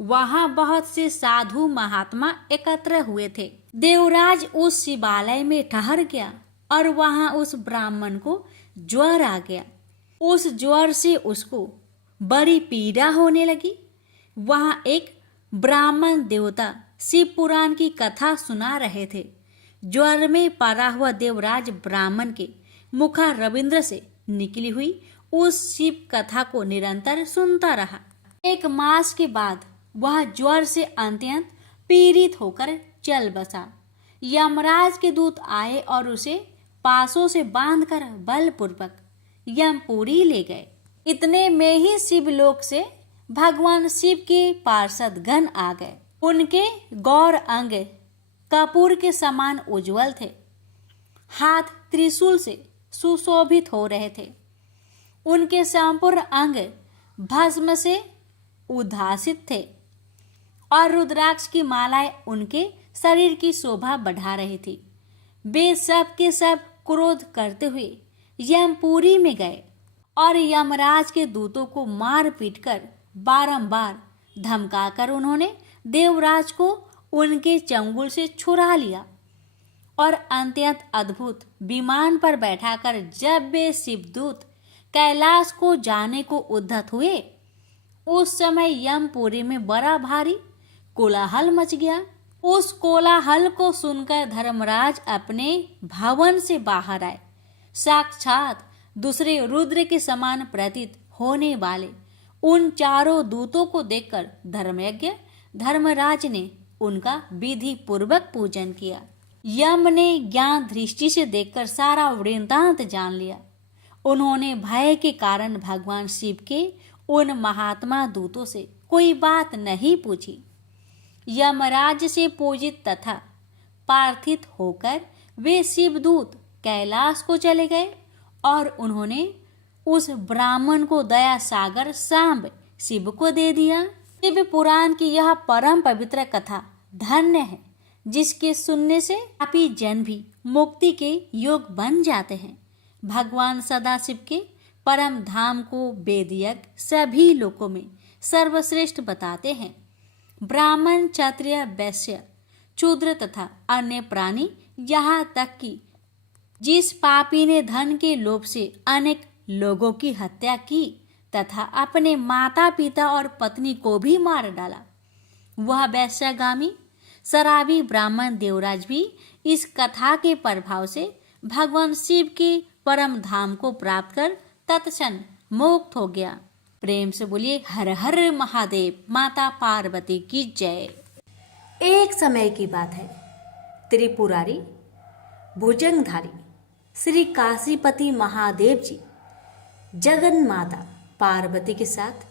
वहां बहुत से साधु महात्मा एकत्र हुए थे। देवराज उस शिवालय में ठहर गया और वहां उस ब्राह्मण को ज्वर आ गया। उस ज्वर से उसको बड़ी पीड़ा होने लगी। वहां एक ब्राह्मण देवता शिव पुराण की कथा सुना रहे थे। ज्वर में पड़ा हुआ देवराज ब्राह्मण के मुखा रविंद्र से निकली हुई उस शिव कथा को निरंतर सुनता रहा। एक मास के बाद वह ज्वर से अत्यंत पीड़ित होकर चल बसा। यमराज के दूत आए और उसे पासों से बांधकर बलपूर्वक यमपुरी ले गए। इतने में ही शिवलोक से भगवान शिव के पार्षद गण आ गए। उनके गौर अंग कपूर के समान उज्जवल थे। हाथ त्रिशूल से सुशोभित हो रहे थे। उनके संपूर्ण अंग भस्म से उद्भासित थे और रुद्राक्ष की मालाएं उनके शरीर की शोभा बढ़ा रही थी। वे सब के सब क्रोध करते हुए यमपुरी में गए और यमराज के दूतों को मार पीट कर बारंबार धमकाकर उन्होंने देवराज को उनके चंगुल से छुड़ा लिया और अत्यंत अद्भुत विमान पर बैठाकर जब वे शिवदूत कैलाश को जाने को उद्यत हुए, उस समय यमपुरी में बड़ा भारी कोलाहल मच गया। उस कोलाहल को सुनकर धर्मराज अपने भवन से बाहर आए। साक्षात दूसरे रुद्र के समान प्रतीत होने वाले उन चारों दूतों को देखकर धर्मयज्ञ धर्मराज ने उनका विधि पूर्वक पूजन किया। यम ने ज्ञान दृष्टि से देखकर सारा वृत्तांत जान लिया। उन्होंने भय के कारण भगवान शिव के उन महात्मा दूतों से कोई बात नहीं पूछी। यमराज से पूजित तथा प्रार्थित होकर वे शिवदूत कैलाश को चले गए और उन्होंने उस ब्राह्मण को दया सागर सांब शिव को दे दिया। शिव पुराण की यह परम पवित्र कथा धन्य है, जिसके सुनने से पापी जन भी मुक्ति के योग बन जाते हैं। भगवान सदाशिव के परम धाम को वेदयज्ञ सभी लोकों में सर्वश्रेष्ठ बताते हैं। ब्राह्मण क्षत्रिय वैश्य शूद्र तथा अन्य प्राणी, यहाँ तक कि जिस पापी ने धन के लोभ से अनेक लोगों की हत्या की तथा अपने माता पिता और पत्नी को भी मार डाला, वह वैश्यगामी शराबी ब्राह्मण देवराज भी इस कथा के प्रभाव से भगवान शिव के परम धाम को प्राप्त कर तत्क्षण मुक्त हो गया। प्रेम से बोलिए हर हर महादेव, माता पार्वती की जय। एक समय की बात है, त्रिपुरारी भुजंगधारी श्री काशीपति महादेव जी जगन माता पार्वती के साथ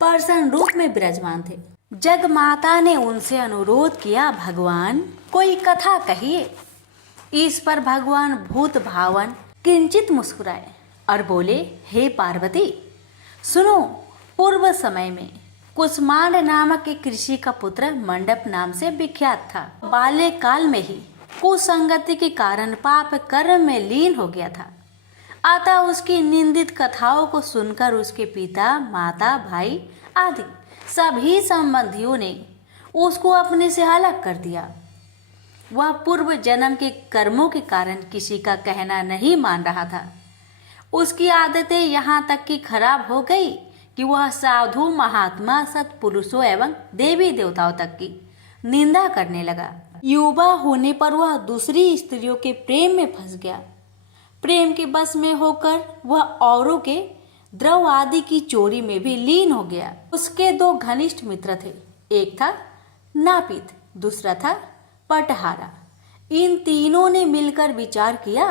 पर्सन रूप में विराजमान थे। जग माता ने उनसे अनुरोध किया, भगवान कोई कथा कहिए। इस पर भगवान भूत भावन किंचित मुस्कुराए और बोले, हे पार्वती सुनो, पूर्व समय में कुसमांड नामक एक ऋषि का पुत्र मंडप नाम से विख्यात था। बाल्यकाल में ही कुसंगति के कारण पाप कर्म में लीन हो गया था। अतः उसकी निंदित कथाओं को सुनकर उसके पिता, माता, भाई आदि सभी संबंधियों ने उसको अपने से अलग कर दिया। वह पूर्व जन्म के कर्मों के कारण किसी का कहना नहीं मान रहा था। उसकी आदतें यहाँ तक कि खराब हो गई कि वह साधु महात्मा सत्पुरुषों एवं देवी देवताओं तक की निंदा करने लगा। युवा होने पर वह दूसरी स्त्रियों के प्रेम में फंस गया। प्रेम के बस में होकर वह औरों के द्रौपदी की चोरी में भी लीन हो गया। उसके दो घनिष्ठ मित्र थे, एक था नापित, दूसरा था पटहारा। इन तीनों ने मिलकर विचार किया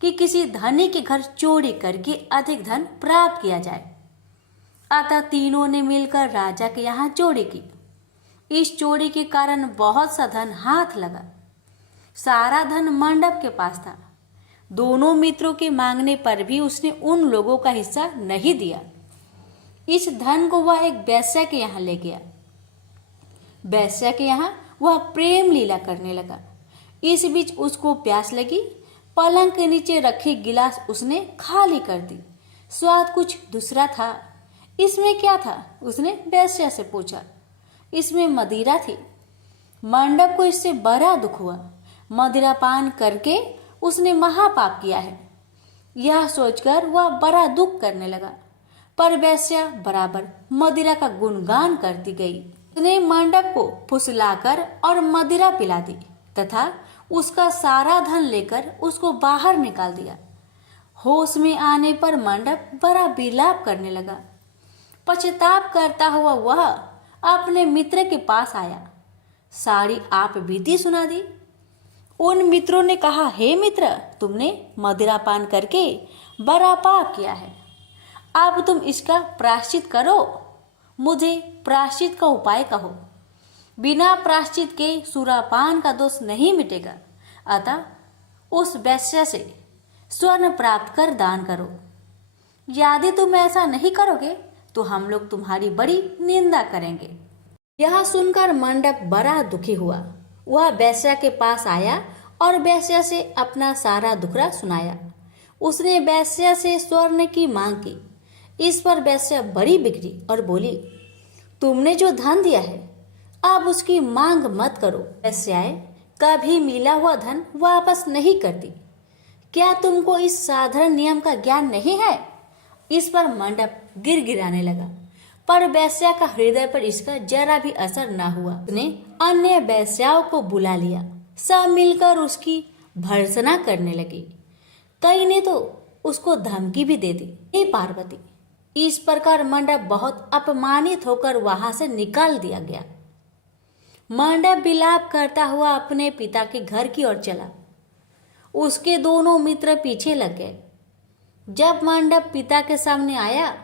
कि किसी धनी के घर चोरी करके अधिक धन प्राप्त किया जाए। अतः तीनों ने मिलकर राजा के यहाँ चोरी की। इस चोरी के कारण बहुत सा धन हाथ लगा। सारा धन मंडप के पास था। दोनों मित्रों के मांगने पर भी उसने उन लोगों का हिस्सा नहीं दिया। इस धन को वह एक वेश्या के यहाँ ले गया। वेश्या के यहाँ वह प्रेम लीला करने लगा। इस बीच उसको प्यास लगी। पलंग के नीचे रखी गिलास उसने खाली कर दी। स्वाद कुछ दूसरा था। इसमें क्या था? उसने वेश्या से पूछा। इसमें मदिरा थी। मंडप को इससे बड़ा दुख हुआ। मदिरा पान करके उसने महापाप किया है, यह सोचकर वह बड़ा दुख करने लगा। पर वेश्या बराबर मदिरा का गुणगान करती गई। उसने मंडप को फुसलाकर और मदिरा पिला दी तथा उसका सारा धन लेकर उसको बाहर निकाल दिया। होश में आने पर मंडप बड़ा विलाप करने लगा। पश्चाताप करता हुआ वह अपने मित्र के पास आया। सारी आप बीती सुना दी। उन मित्रों ने कहा, हे मित्र, तुमने मदिरा पान करके बड़ा पाप किया है। अब तुम इसका प्रायश्चित करो। मुझे प्रायश्चित का उपाय कहो। बिना प्रायश्चित के सुरापान का दोष नहीं मिटेगा। अतः उस वेश्या से स्वर्ण प्राप्त कर दान करो। यदि तुम ऐसा नहीं करोगे तो हम लोग तुम्हारी बड़ी निंदा करेंगे। यह सुनकर मंडप बड़ा दुखी हुआ। वह वेश्या के पास आया और वेश्या से अपना सारा दुखड़ा सुनाया। उसने वेश्या से स्वर्ण की मांग की। इस पर वेश्या बड़ी बिगड़ी और बोली, तुमने जो धन दिया है अब उसकी मांग मत करो। वेश्याएं कभी मिला हुआ धन वापस नहीं करती। क्या तुमको इस साधारण नियम का ज्ञान नहीं है? इस पर मंडप गिड़गिड़ाने लगा, पर वेश्या का हृदय पर इसका जरा भी असर न हुआ। उसने अन्य वेश्याओं को बुला लिया। सब मिलकर उसकी भर्त्सना करने लगी। कई ने तो उसको धमकी भी दे दी। हे पार्वती! इस प्रकार मंडप बहुत अपमानित होकर वहां से निकाल दिया गया। मंडप विलाप करता हुआ अपने पिता के घर की ओर चला। उसके दोनों मित्र पीछे लग गए। जब मंडप पिता के सामने आया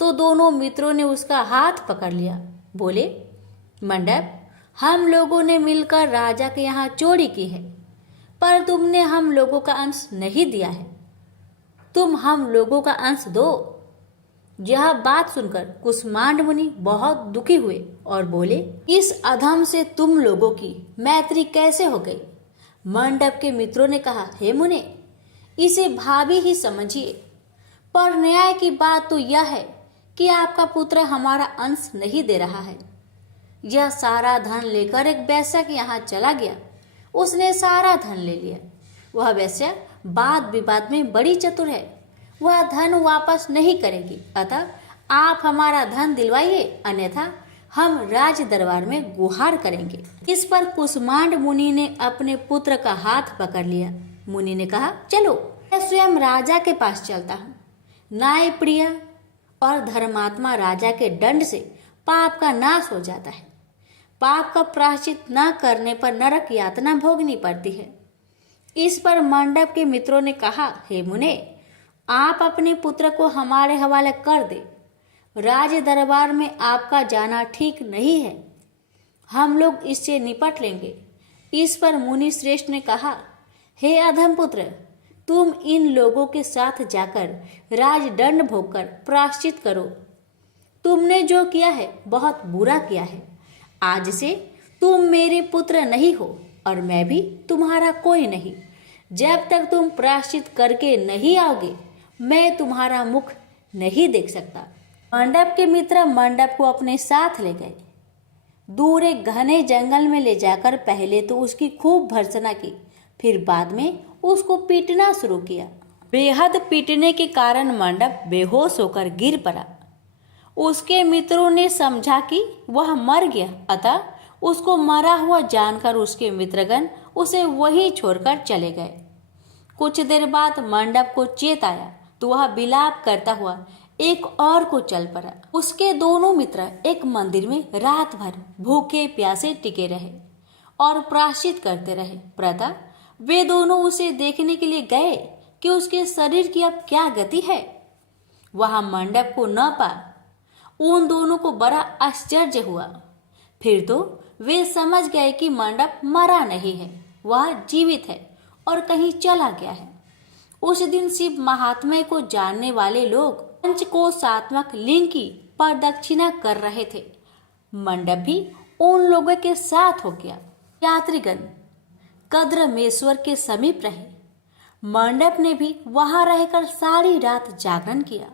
तो दोनों मित्रों ने उसका हाथ पकड़ लिया। बोले, मंडप, हम लोगों ने मिलकर राजा के यहाँ चोरी की है, पर तुमने हम लोगों का अंश नहीं दिया है। तुम हम लोगों का अंश दो। यह बात सुनकर कुष्मांड मुनि बहुत दुखी हुए और बोले, इस अधम से तुम लोगों की मैत्री कैसे हो गई? मंडप के मित्रों ने कहा, हे मुने, इसे भाभी ही समझिए, पर न्याय की बात तो यह है कि आपका पुत्र हमारा अंश नहीं दे रहा है। यह सारा धन लेकर एक वेश्या के यहाँ चला गया। उसने सारा धन ले लिया। वह वेश्या वाद विवाद में बड़ी चतुर है। वह धन वापस नहीं करेगी। अतः आप हमारा धन दिलवाइए, अन्यथा हम राज दरबार में गुहार करेंगे। इस पर कुष्मांड मुनि ने अपने पुत्र का हाथ पकड़ लिया। मुनि ने कहा, चलो मैं स्वयं राजा के पास चलता हूँ। न्याय प्रिय और धर्मात्मा राजा के दंड से पाप का नाश हो जाता है। पाप का प्रायश्चित न करने पर नरक यातना भोगनी पड़ती है। इस पर मंडप के मित्रों ने कहा, हे मुने, आप अपने पुत्र को हमारे हवाले कर दे। राज दरबार में आपका जाना ठीक नहीं है। हम लोग इससे निपट लेंगे। इस पर मुनि श्रेष्ठ ने कहा, हे अधम पुत्र, तुम इन लोगों के साथ जाकर राजदंड भोगकर प्रायश्चित करो। तुमने जो किया है बहुत बुरा किया है। आज से तुम मेरे पुत्र नहीं हो और मैं भी तुम्हारा कोई नहीं। जब तक तुम प्रायश्चित करके नहीं आओगे मैं तुम्हारा मुख नहीं देख सकता। मंडप के मित्र मंडप को अपने साथ ले गए। दूर एक घने जंगल में ले जाकर पहले तो उसकी खूब भर्त्सना की, फिर बाद में उसको पीटना शुरू किया। बेहद पीटने के कारण मंडप बेहोश होकर गिर पड़ा। उसके मित्रों ने समझा कि वह मर गया, अतः उसको मरा हुआ जानकर उसके मित्रगण उसे वहीं छोड़कर चले गए। कुछ देर बाद मंडप को चेत आया तो वह विलाप करता हुआ एक और को चल पड़ा। उसके दोनों मित्र एक मंदिर में रात भर भूखे प्यासे टिके रहे और प्रायश्चित करते रहे। प्रथा वे दोनों उसे देखने के लिए गए कि उसके शरीर की अब क्या गति है। वहां मंडप को न पा उन दोनों को बड़ा आश्चर्य हुआ। फिर तो वे समझ गए कि मंडप मरा नहीं है, वह जीवित है और कहीं चला गया है। उस दिन शिव महात्म्य को जानने वाले लोग पंचकोशात्मक लिंग की प्रदक्षिणा कर रहे थे। मंडप भी उन लोगों के साथ हो गया। यात्रीगण कद्रमेश्वर के समीप रहे। मंडप ने भी वहां रहकर सारी रात जागरण किया।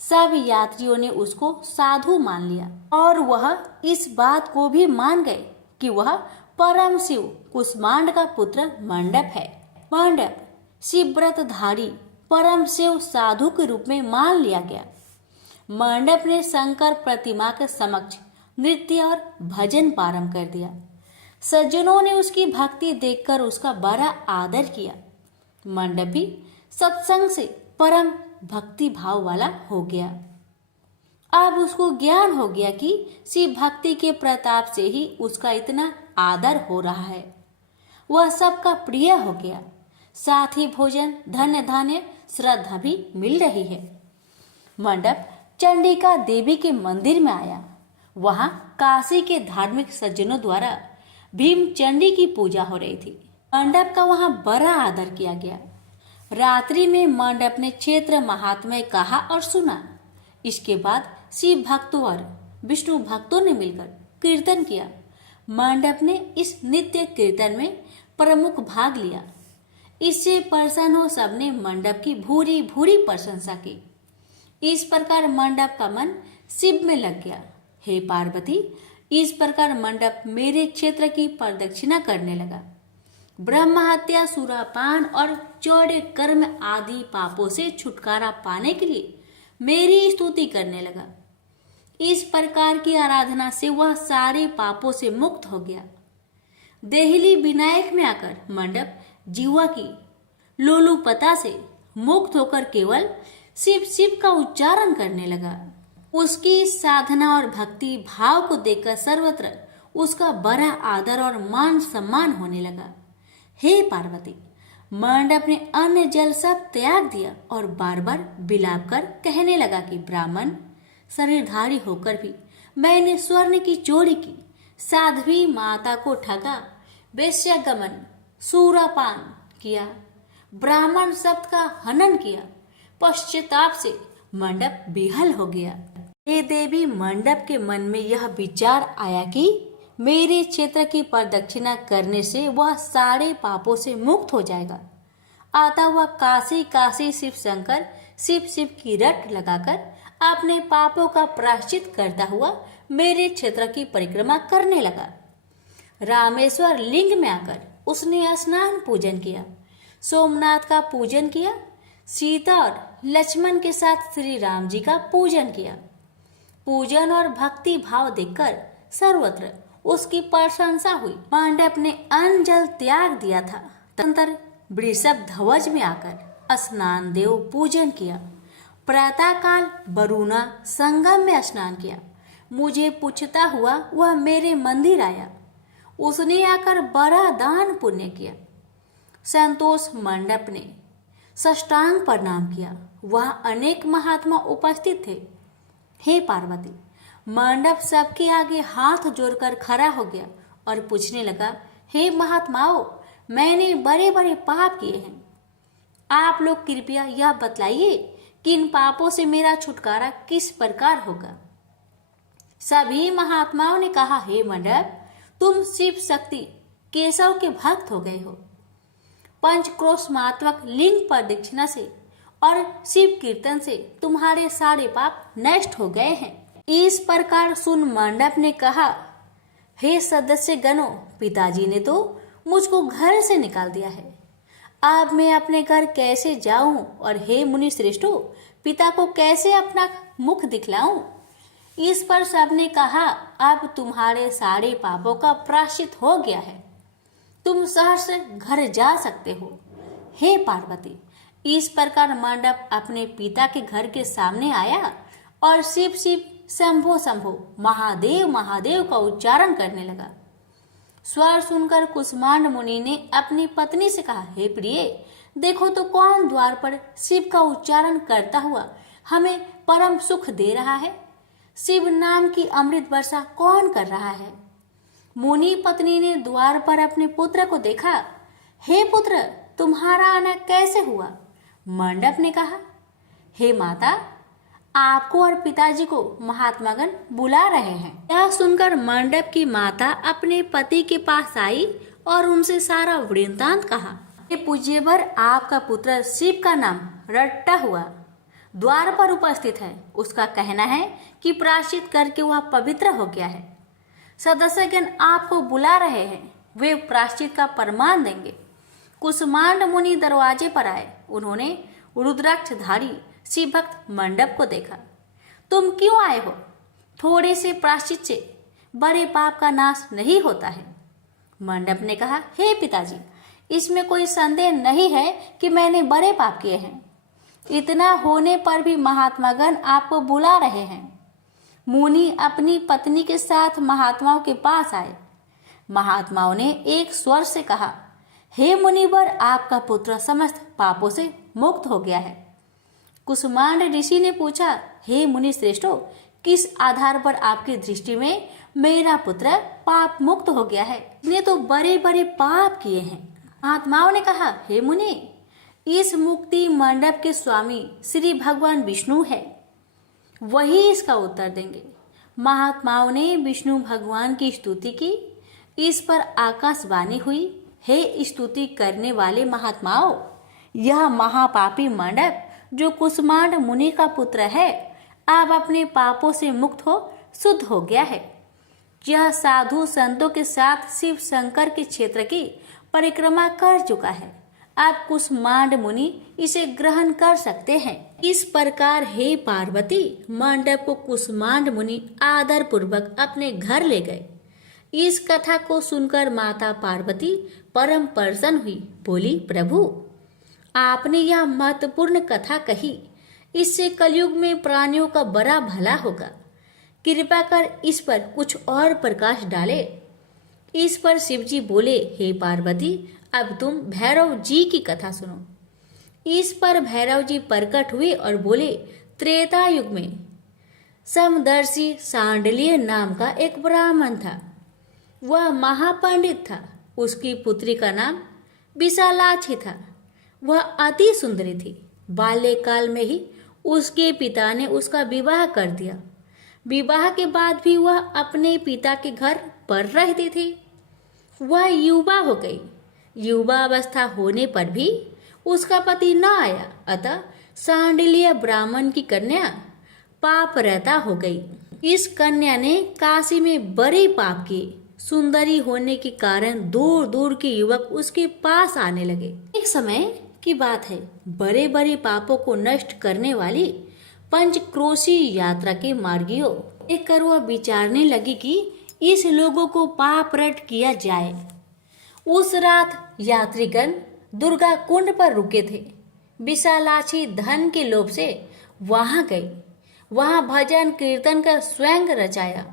सब यात्रियों ने उसको साधु मान लिया और वह इस बात को भी मान गए कि वह परम शिव कुष्मांड का पुत्र मंडप है। मंडप शिवव्रतधारी परम शिव साधु के रूप में मान लिया गया। मंडप ने शंकर प्रतिमा के समक्ष नृत्य और भजन प्रारंभ कर दिया। सज्जनों ने उसकी भक्ति देखकर उसका बड़ा आदर किया। मंडप भी सत्संग से परम भक्ति भाव वाला हो गया। अब उसको ज्ञान हो गया कि शिव भक्ति के प्रताप से ही उसका इतना आदर हो रहा है। वह सबका प्रिय हो गया। साथ ही भोजन धन्य धान्य श्रद्धा भी मिल रही है। मंडप चंडिका देवी के मंदिर में आया। वहां काशी के धार्मिक सज्जनों द्वारा भीम चंडी की पूजा हो रही थी। मंडप का वहां बड़ा आदर किया गया। रात्रि में मंडप ने क्षेत्र महात्म्य कहा और सुना। इसके बाद शिव भक्तों और विष्णु भक्तों ने मिलकर कीर्तन किया। मंडप ने इस नित्य कीर्तन में प्रमुख भाग लिया। इससे प्रसन्न हो सबने मंडप की भूरी भूरी प्रशंसा की। इस प्रकार मंडप का मन शिव में लग गया। हे पार्वती, इस प्रकार मंडप मेरे क्षेत्र की प्रदक्षिणा करने लगा। ब्रह्म हत्या, सुरापान और चौड़े कर्म आदि पापों से छुटकारा पाने के लिए मेरी स्तुति करने लगा। इस प्रकार की आराधना से वह सारे पापों से मुक्त हो गया। देहली विनायक में आकर मंडप जीवा की लोलुपता से मुक्त होकर केवल शिव शिव का उच्चारण करने लगा। उसकी साधना और भक्ति भाव को देखकर सर्वत्र उसका बड़ा आदर और मान सम्मान होने लगा। हे पार्वती, मंडप ने अन्न जल सब त्याग दिया और बार बार बिलाप कर कहने लगा कि ब्राह्मण शरीरधारी होकर भी मैंने स्वर्ण की चोरी की, साध्वी माता को ठगा, वेश्यागमन, सूरापान किया, ब्राह्मण शब्द का हनन किया। पश्चाताप से मंडप बेहाल हो गया। हे देवी, मंडप के मन में यह विचार आया कि मेरे क्षेत्र की प्रदक्षिणा करने से वह सारे पापों से मुक्त हो जाएगा। आता हुआ काशी काशी शिव शंकर शिव शिव की रट लगाकर अपने पापों का प्रायश्चित करता हुआ मेरे क्षेत्र की परिक्रमा करने लगा। रामेश्वर लिंग में आकर उसने स्नान पूजन किया, सोमनाथ का पूजन किया, सीता और लक्ष्मण के साथ श्री राम जी का पूजन किया। पूजन और भक्ति भाव देखकर सर्वत्र उसकी प्रशंसा हुई। मंडप ने अन्न जल त्याग दिया था। तंत्र वृषभ ध्वज में आकर स्नान देव पूजन किया। प्रातः काल वरुणा संगम में स्नान किया। मुझे पूछता हुआ वह मेरे मंदिर आया। उसने आकर बड़ा दान पुण्य किया। संतोष मंडप ने साष्टांग प्रणाम किया। वह अनेक महात्मा उपस्थित थे। हे पार्वती, मंडप सबके आगे हाथ जोड़कर खड़ा हो गया और पूछने लगा, हे महात्माओं, मैंने बड़े बड़े पाप किए हैं। आप लोग कृपया यह बतलाइए कि इन पापों से मेरा छुटकारा किस प्रकार होगा। सभी महात्माओं ने कहा, हे मंडप, तुम शिव शक्ति केशव के भक्त हो गए हो। पंचक्रोशमात्मक लिंग प्रदक्षिणा से और शिव कीर्तन से तुम्हारे सारे पाप नष्ट हो गए हैं। इस प्रकार सुन मंडप ने कहा, हे सदस्य गणों, पिताजी ने तो मुझको घर से निकाल दिया है। अब मैं अपने घर कैसे जाऊं और हे मुनि श्रेष्ठों, पिता को कैसे अपना मुख दिखलाऊं। इस पर सबने कहा, अब तुम्हारे सारे पापों का प्रायश्चित हो गया है, तुम सहर्ष घर जा सकते हो। हे पार्वती, इस प्रकार मंडप अपने पिता के घर के सामने आया और शिव शिव शंभो शंभो महादेव महादेव का उच्चारण करने लगा। स्वर सुनकर कुष्मांड मुनि ने अपनी पत्नी से कहा, हे प्रिय, देखो तो कौन द्वार पर शिव का उच्चारण करता हुआ हमें परम सुख दे रहा है। शिव नाम की अमृत वर्षा कौन कर रहा है। मुनि पत्नी ने द्वार पर अपने पुत्र को देखा। हे पुत्र, तुम्हारा आना कैसे हुआ। मंडप ने कहा, हे माता, आपको और पिताजी को महात्मागण बुला रहे हैं। यह सुनकर मंडप की माता अपने पति के पास आई और उनसे सारा वृत्तांत कहा। हे पूज्यवर, आपका पुत्र शिव का नाम रट्टा हुआ द्वार पर उपस्थित है। उसका कहना है कि प्रायश्चित करके वह पवित्र हो गया है। सदस्यगण आपको बुला रहे हैं, वे प्रायश्चित का प्रमाण देंगे। कुष्मांड मुनि दरवाजे पर आए। उन्होंने रुद्राक्षधारी शिव भक्त मंडप को देखा। तुम क्यों आए हो। थोड़े से प्रायश्चित से बड़े पाप का नाश नहीं होता है। मंडप ने कहा, हे पिताजी, इसमें कोई संदेह नहीं है कि मैंने बड़े पाप किए हैं। इतना होने पर भी महात्मागण आपको बुला रहे हैं। मुनि अपनी पत्नी के साथ महात्माओं के पास आए। महात्माओं ने एक स्वर से कहा, हे मुनिवर, आपका पुत्र समस्त पापों से मुक्त हो गया है। कुष्मांड ऋषि ने पूछा, हे मुनि श्रेष्ठो, किस आधार पर आपकी दृष्टि में मेरा पुत्र पाप मुक्त हो गया है। इसने तो बड़े बड़े पाप किए हैं। महात्माओं ने कहा, हे मुनि, इस मुक्ति मंडप के स्वामी श्री भगवान विष्णु है, वही इसका उत्तर देंगे। महात्माओं ने विष्णु भगवान की स्तुति की। इस पर आकाशवाणी हुई, हे स्तुति करने वाले महात्माओं, यह महापापी मंडप जो कुष्मांड मुनि का पुत्र है, अब अपने पापों से मुक्त हो शुद्ध हो गया है। यह साधु संतों के साथ शिव शंकर के क्षेत्र की परिक्रमा कर चुका है। अब कुष्मांड मुनि इसे ग्रहण कर सकते हैं। इस प्रकार हे पार्वती, मंडप को कुष्मांड मुनि आदर पूर्वक अपने घर ले गए। इस कथा को सुनकर माता पार्वती परम प्रसन्न हुई। बोली, प्रभु, आपने यह महत्वपूर्ण कथा कही, इससे कलयुग में प्राणियों का बड़ा भला होगा। कृपा कर इस पर कुछ और प्रकाश डाले। इस पर शिवजी बोले, हे पार्वती, अब तुम भैरव जी की कथा सुनो। इस पर भैरव जी प्रकट हुए और बोले, त्रेता युग में समदर्शी सांडल्य नाम का एक ब्राह्मण था। वह महापंडित था। उसकी पुत्री का नाम विशालाक्षी था। वह अति सुंदरी थी। बाल्यकाल में ही उसके पिता ने उसका विवाह कर दिया। विवाह के बाद भी वह अपने पिता के घर पर रहती थी। वह युवा हो गई। युवा अवस्था होने पर भी उसका पति न आया, अतः सांडिल्य ब्राह्मण की कन्या पाप रहता हो गई। इस कन्या ने काशी में बड़े पाप किए। सुंदरी होने के कारण दूर दूर के युवक उसके पास आने लगे। एक समय की बात है, बड़े बड़े पापों को नष्ट करने वाली पंचक्रोशी यात्रा के मार्गियों देखकर वह विचारने लगी कि इस लोगों को पाप रट किया जाए। उस रात यात्रीगण दुर्गा कुंड पर रुके थे। विशालाक्षी धन के लोभ से वहां गई। वहां भजन कीर्तन कर स्वयं रचाया।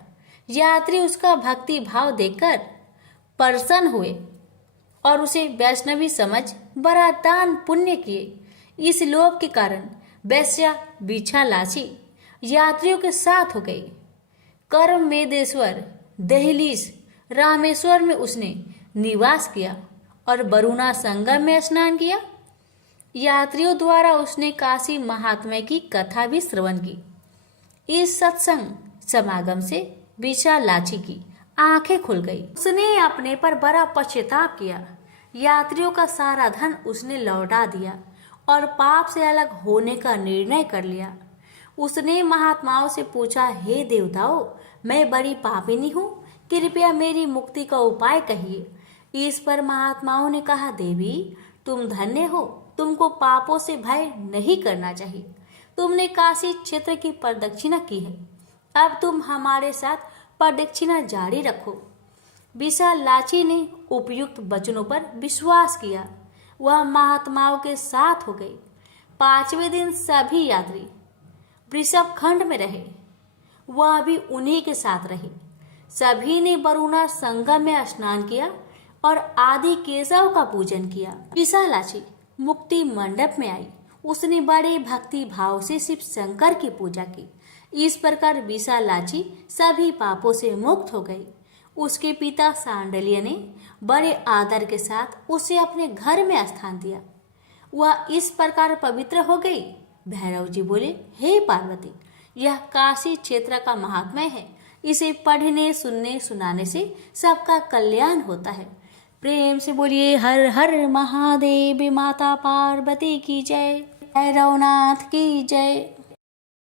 यात्री उसका भक्ति भाव देखकर प्रसन्न हुए और उसे वैष्णवी समझ बड़ा दान पुण्य किए। इस लोभ के कारण वैश्या विशालाक्षी यात्रियों के साथ हो गई। कर्म मेदेश्वर दहलीज रामेश्वर में उसने निवास किया और वरुणा संगम में स्नान किया। यात्रियों द्वारा उसने काशी महात्म्य की कथा भी श्रवण की। इस सत्संग समागम से विशालाक्षी की आंखें खुल गई। उसने अपने पर बड़ा पश्चाताप किया। यात्रियों का सारा धन उसने लौटा दिया और पाप से अलग होने का निर्णय कर लिया। उसने महात्माओं से पूछा, हे देवताओं, मैं बड़ी पापिनी हूँ, कृपया मेरी मुक्ति का उपाय कहिए। इस पर महात्माओं ने कहा, देवी, तुम धन्य हो, तुमको पापों से भय नहीं करना चाहिए। तुमने काशी क्षेत्र की प्रदक्षिणा की है, अब तुम हमारे साथ प्रदक्षिणा जारी रखो। विशालाक्षी ने उपयुक्त वचनों पर विश्वास किया। वह महात्माओं के साथ हो गई। 5वें दिन सभी यात्री वृषभ खंड में रहे, वह भी उन्हीं के साथ रहे। सभी ने वरुणा संगम में स्नान किया और आदि केशव का पूजन किया। विशालाक्षी मुक्ति मंडप में आई। उसने बड़े भक्ति भाव से शिव शंकर की पूजा की। इस प्रकार विशालाक्षी सभी पापों से मुक्त हो गई। उसके पिता सांडल्य ने बड़े आदर के साथ उसे अपने घर में स्थान दिया। वह इस प्रकार पवित्र हो गई। भैरव जी बोले, हे पार्वती, यह काशी क्षेत्र का महात्म्य है। इसे पढ़ने, सुनने, सुनाने से सबका कल्याण होता है। प्रेम से बोलिए हर हर महादेव। माता पार्वती की जय। भैरवनाथ की जय।